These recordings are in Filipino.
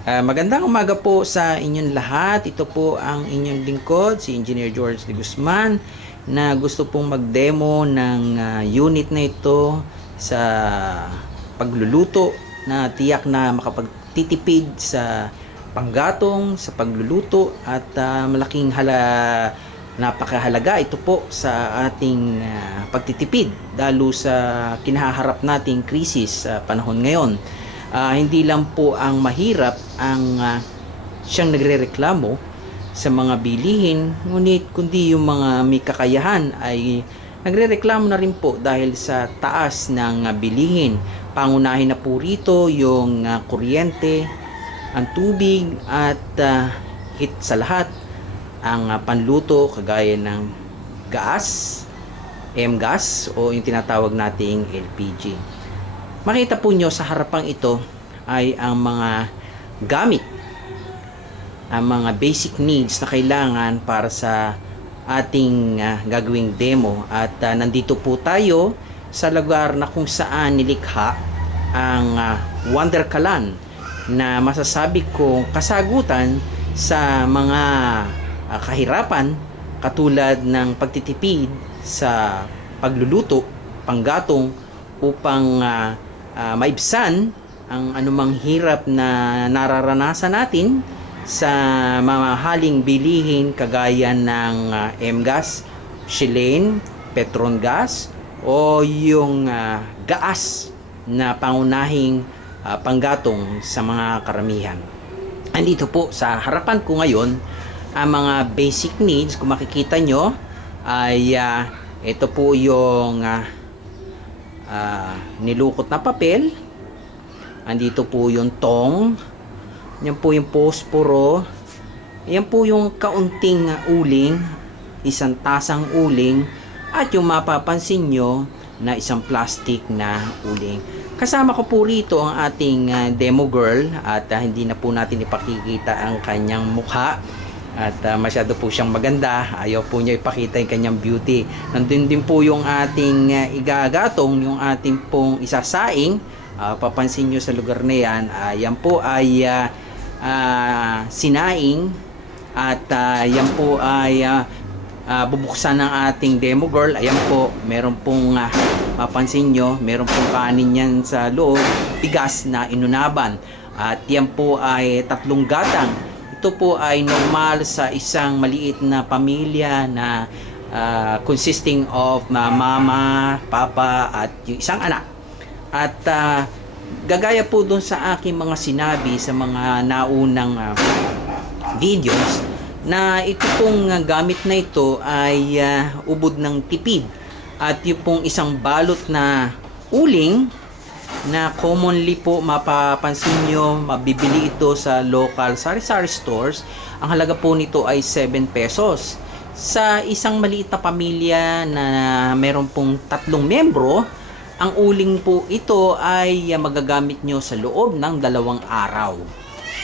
Magandang umaga po sa inyong lahat. Ito po ang inyong lingkod, si Engineer George de Guzman, na gusto pong mag-demo ng unit na ito sa pagluluto na tiyak na makapagtitipid sa panggatong, sa pagluluto at napakahalaga ito po sa ating pagtitipid lalo sa kinaharap nating krisis sa panahon ngayon. Hindi lang po ang mahirap ang siyang nagrereklamo sa mga bilihin, ngunit kundi yung mga may kakayahan ay nagrereklamo na rin po dahil sa taas ng bilihin. Pangunahin na po rito yung kuryente, ang tubig at hit sa lahat ang panluto kagaya ng gas, M-gas o yung tinatawag nating LPG. Makita po nyo sa harapang ito ay ang mga gamit, ang mga basic needs na kailangan para sa ating gagawing demo. At nandito po tayo sa lugar na kung saan nilikha ang Wonderkalan na masasabi kong kasagutan sa mga kahirapan katulad ng pagtitipid sa pagluluto, panggatong upang maibsan ang anumang hirap na nararanasan natin sa mamahaling bilihin kagaya ng M-gas, Shilane, Petron gas o yung gas na pangunahing panggatong sa mga karamihan. Andito po sa harapan ko ngayon ang mga basic needs. Kung makikita nyo ay ito po yung nilukot na papel. Andito po yung tong. Yan po yung posporo. Yan po yung kaunting uling, isang tasang uling, at yung mapapansin nyo na isang plastic na uling. Kasama ko po rito ang ating demo girl at hindi na po natin ipakikita ang kanyang mukha. At masyado po siyang maganda. Ayaw po niya ipakita yung kanyang beauty. Nandun din po yung ating igagatong, yung ating pong isasaing. Papansin nyo sa lugar na yan. Yan po ay sinaing. At yan po ay bubuksan ng ating demo girl. Ayan po, meron pong papansin nyo, meron pong kanin yan sa loob. Bigas na inunaban. At yan po ay 3 gatang. Ito po ay normal sa isang maliit na pamilya na consisting of mama, papa at yung isang anak. At gagaya po dun sa aking mga sinabi sa mga naunang videos na ito pong gamit na ito ay ubod ng tipid. At yung pong isang balot na uling na commonly po mapapansin nyo, mabibili ito sa local sari-sari stores. Ang halaga po nito ay 7 pesos. Sa isang maliit na pamilya na meron pong 3 membro, ang uling po ito ay magagamit nyo sa loob ng 2 araw.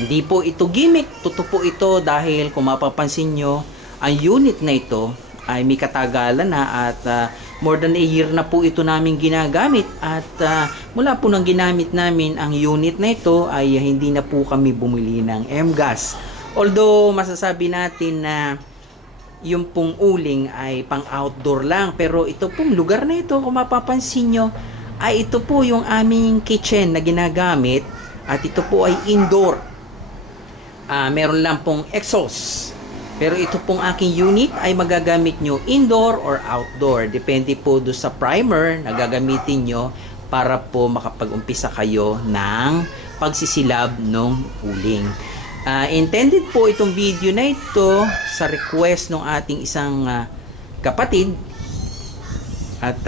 Hindi po ito gimmick, totoo po ito dahil kung mapapansin nyo, ang unit na ito ay may katagalan na at more than a year na po ito namin ginagamit at mula po nang ginamit namin ang unit na ito ay hindi na po kami bumili ng M-gas. Although masasabi natin na yung pong uling ay pang outdoor lang, pero ito pong lugar na ito kung mapapansin nyo ay ito po yung aming kitchen na ginagamit at ito po ay indoor. Meron lang pong exhaust. Pero ito pong aking unit ay magagamit nyo indoor or outdoor. Depende po do sa primer na gagamitin nyo para po makapag-umpisa kayo ng pagsisilab ng uling. Intended po itong video na ito sa request ng ating isang kapatid. At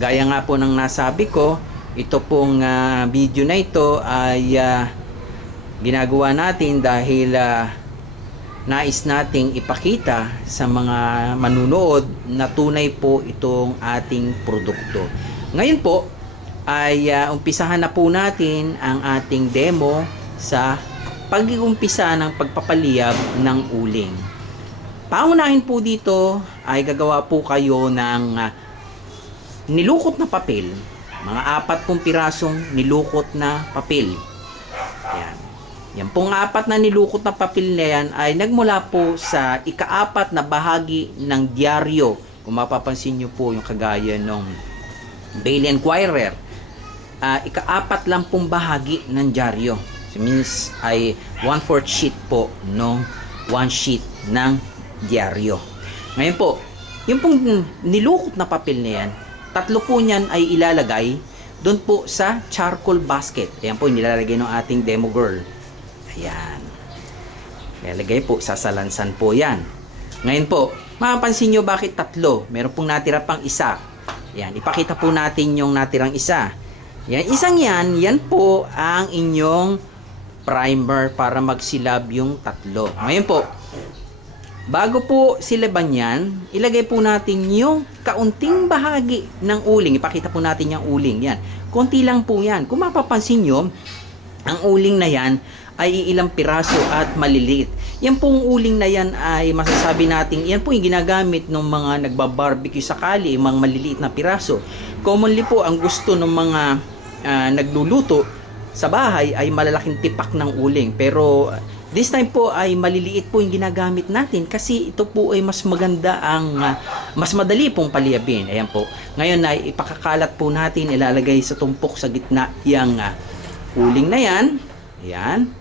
gaya nga po ng nasabi ko, ito pong video na ito ay ginagawa natin dahil nais nating ipakita sa mga manunood na tunay po itong ating produkto. Ngayon po ay umpisahan na po natin ang ating demo sa pag-uumpisa ng pagpapaliyab ng uling. Paunahin po dito ay gagawa po kayo ng nilukot na papel. Mga 4 pirasong nilukot na papel. Yan. Yan pong apat na nilukot na papel na yan ay nagmula po sa ikaapat na bahagi ng dyaryo. Kung mapapansin nyo po yung kagaya ng Daily Enquirer, ikaapat lang pong bahagi ng dyaryo. So means ay 1/4 sheet po ng 1 sheet ng dyaryo. Ngayon po, yung pong nilukot na papel na yan, 3 po niyan ay ilalagay doon po sa charcoal basket. Ayan po, nilalagay ng ating demo girl. Ayan. Ilalagay po, sasalansan po yan. Ngayon po, mapapansin nyo bakit 3? Meron pong natira pang isa. Ayan, ipakita po natin yung natirang isa. Yan, isang yan po ang inyong primer para magsilab yung 3. Ngayon po, bago po silaban yan, ilagay po natin yung kaunting bahagi ng uling. Ipakita po natin yung uling. Yan. Konti lang po yan. Kung mapapansin nyo, ang uling na yan ay ilang piraso at maliliit. Yan pong uling na yan ay masasabi natin, yan po yung ginagamit ng mga nagbabarbecue sakali, yung mga maliliit na piraso. Commonly po, ang gusto ng mga nagluluto sa bahay ay malalaking tipak ng uling. Pero this time po ay maliliit po yung ginagamit natin kasi ito po ay mas maganda mas madali pong paliyabin. Ayan po. Ngayon ay ipakakalat po natin, ilalagay sa tumpok sa gitna yung uling na yan. Ayan.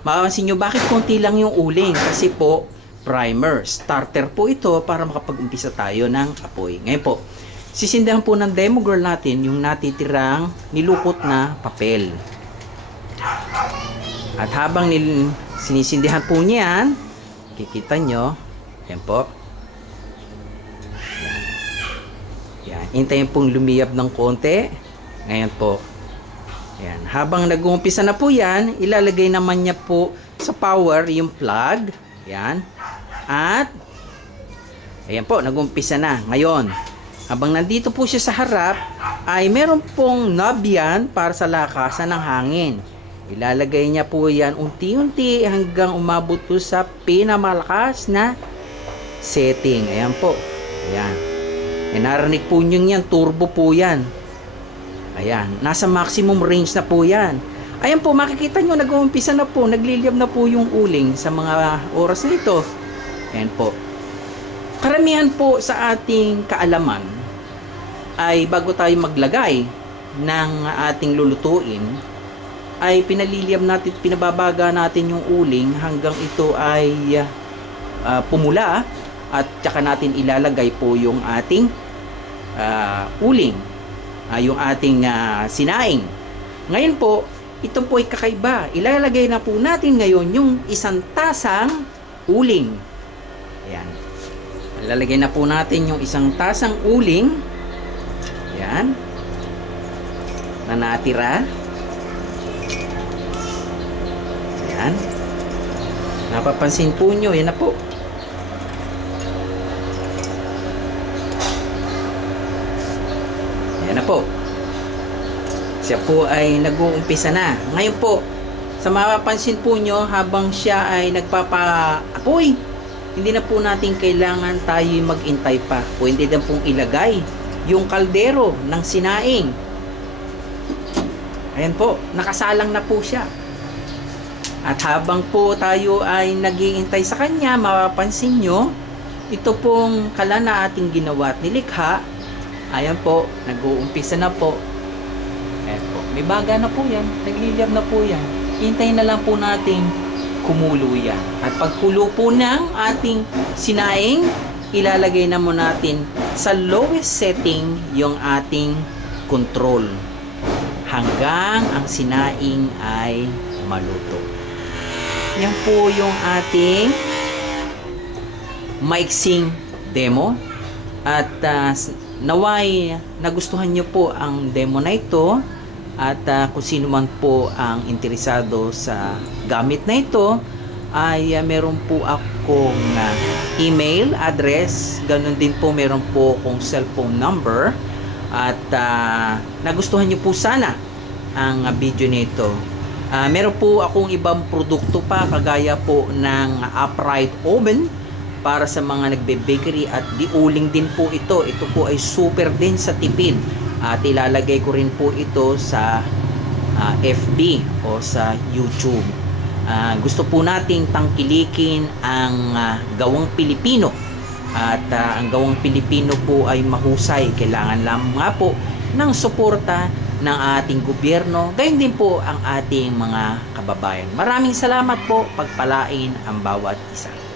Mapapansin nyo bakit konti lang yung uling? Kasi po, primer. Starter po ito para makapag-umpisa tayo ng apoy. Ngayon po, sisindihan po ng demo girl natin yung natitirang nilukot na papel. At habang sinisindihan po niyan, kikita nyo, yan po. Yan. Hintayin pong lumiyab ng konti. Ngayon po, yan. Habang nag-uumpisa na po yan, ilalagay naman niya po sa power yung plug. Yan. At, ayan po, nag-uumpisa na. Ngayon, habang nandito po siya sa harap, ay meron pong knob yan para sa lakasan ng hangin. Ilalagay niya po yan unti-unti hanggang umabot po sa pinamalakas na setting. Ayan po. Ayan. Narinig po nyo yan, turbo po yan. Ayan, nasa maximum range na po yan. Ayan po, makikita nyo, nag-uumpisa na po, nagliliyab na po yung uling sa mga oras na ito. Ayan po. Karamihan po sa ating kaalaman ay bago tayo maglagay ng ating lulutuin, ay pinaliliyab natin, pinababaga natin yung uling hanggang ito ay pumula at saka natin ilalagay po yung ating uling. Yung ating sinaing. Ngayon po, ito po ay kakaiba. Ilalagay na po natin ngayon yung 1 tasang uling. Ayan. Ilalagay na po natin yung 1 tasang uling. Ayan. Na natira. Ayan. Napapansin po nyo, yan na po. Ayan na po. Siya po ay nag-uumpisa na. Ngayon po, sa mapapansin po nyo, habang siya ay nagpapa-apoy, hindi na po natin kailangan tayo mag-intay pa. Pwede din pong ilagay yung kaldero ng sinaing. Ayan po, nakasalang na po siya. At habang po tayo ay nag-iintay sa kanya, mapapansin nyo, ito pong kala na ating ginawa at nilikha. Ayan po, nag-uumpisa na po. Ayan po, may baga na po yan, nagliliyab na po yan. Hintayin na lang po natin kumulo yan. At pagkulo po ng ating sinaing, ilalagay na mo natin sa lowest setting yung ating control hanggang ang sinaing ay maluto. Yan po yung ating maiksing demo. At naway nagustuhan nyo po ang demo na ito. At kung sino man po ang interesado sa gamit na ito, ay meron po akong email address. Ganon din po meron po akong cellphone number. At nagustuhan nyo po sana ang video nito. Meron po akong ibang produkto pa kagaya po ng upright oven para sa mga nagbe-bakery at diuling din po ito. Ito po ay super din sa tipid. At ilalagay ko rin po ito sa FB o sa YouTube. gusto po nating tangkilikin ang gawang Pilipino. At ang gawang Pilipino po ay mahusay. Kailangan lang nga po ng suporta ng ating gobyerno, gayon din po ang ating mga kababayan. Maraming salamat po, pagpalain ang bawat isa.